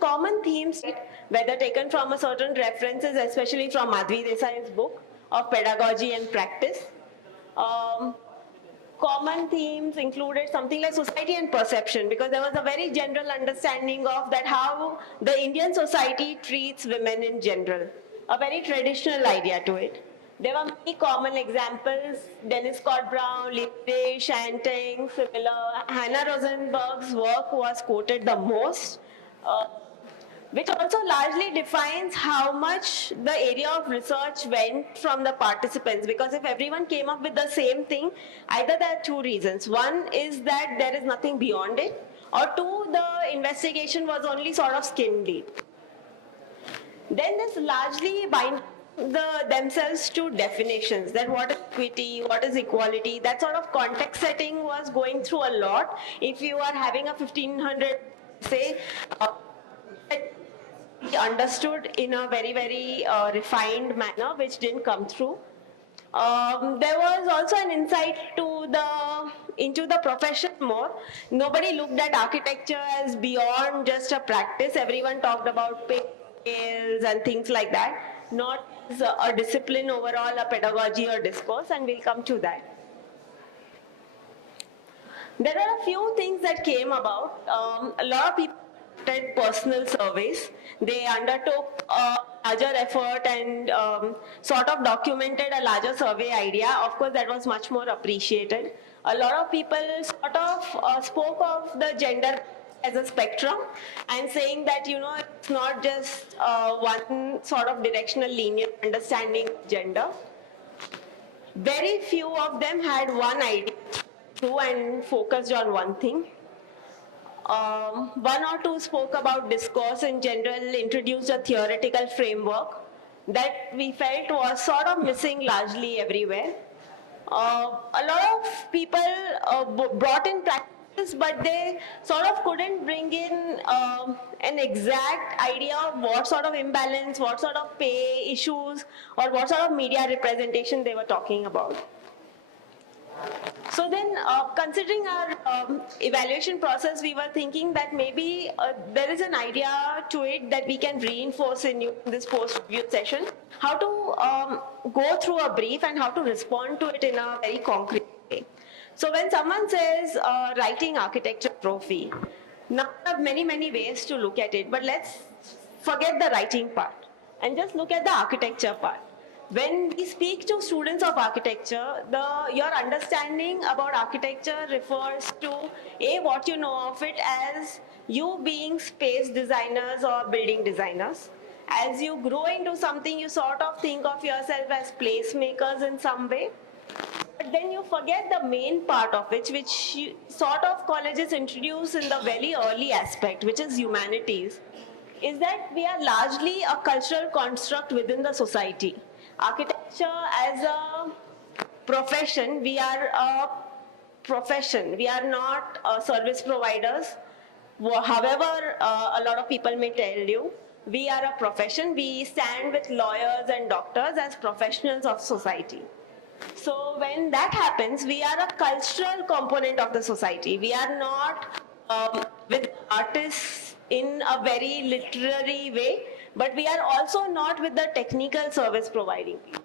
common themes, whether taken from a certain references, especially from Madhvi Desai's book of Pedagogy and Practice. Um, Common themes included something like society and perception, because there was a very general understanding of that how the Indian society treats women in general, a very traditional idea to it. There were many common examples. Dennis Scott Brown, Linde, Shanting, similar. Hannah Rosenberg's work was quoted the most. Which also largely defines how much the area of research went from the participants, because if everyone came up with the same thing, either there are two reasons. One is that there is nothing beyond it, or two, the investigation was only sort of skin deep. Then this largely bind themselves to definitions, that what is equity, what is equality, that sort of context setting was going through a lot. If you are having a 1500, say, understood in a very, very refined manner, which didn't come through. There was also an insight into the profession more. Nobody looked at architecture as beyond just a practice. Everyone talked about scales and things like that, not as a discipline overall, a pedagogy or discourse, and we'll come to that. There are a few things that came about. A lot of people did personal surveys. They undertook a larger effort and sort of documented a larger survey idea. Of course, that was much more appreciated. A lot of people sort of spoke of the gender as a spectrum and saying that, you know, it's not just one sort of directional linear understanding of gender. Very few of them had one idea and focused on one thing. One or two spoke about discourse in general, introduced a theoretical framework that we felt was sort of missing largely everywhere. A lot of people brought in practice, but they sort of couldn't bring in an exact idea of what sort of imbalance, what sort of pay issues, or what sort of media representation they were talking about. So then, considering our evaluation process, we were thinking that maybe there is an idea to it that we can reinforce in this post-review session, how to go through a brief and how to respond to it in a very concrete way. So when someone says writing architecture trophy, now there are many, many ways to look at it, but let's forget the writing part and just look at the architecture part. When we speak to students of architecture, your understanding about architecture refers to what you know of it as you being space designers or building designers. As you grow into something, you sort of think of yourself as placemakers in some way. But then you forget the main part of it, which sort of colleges introduce in the very early aspect, which is humanities, is that we are largely a cultural construct within the society. Architecture as a profession, we are a profession. We are not service providers. However, a lot of people may tell you, we are a profession. We stand with lawyers and doctors as professionals of society. So when that happens, we are a cultural component of the society. We are not with artists in a very literary way, but we are also not with the technical service providing people.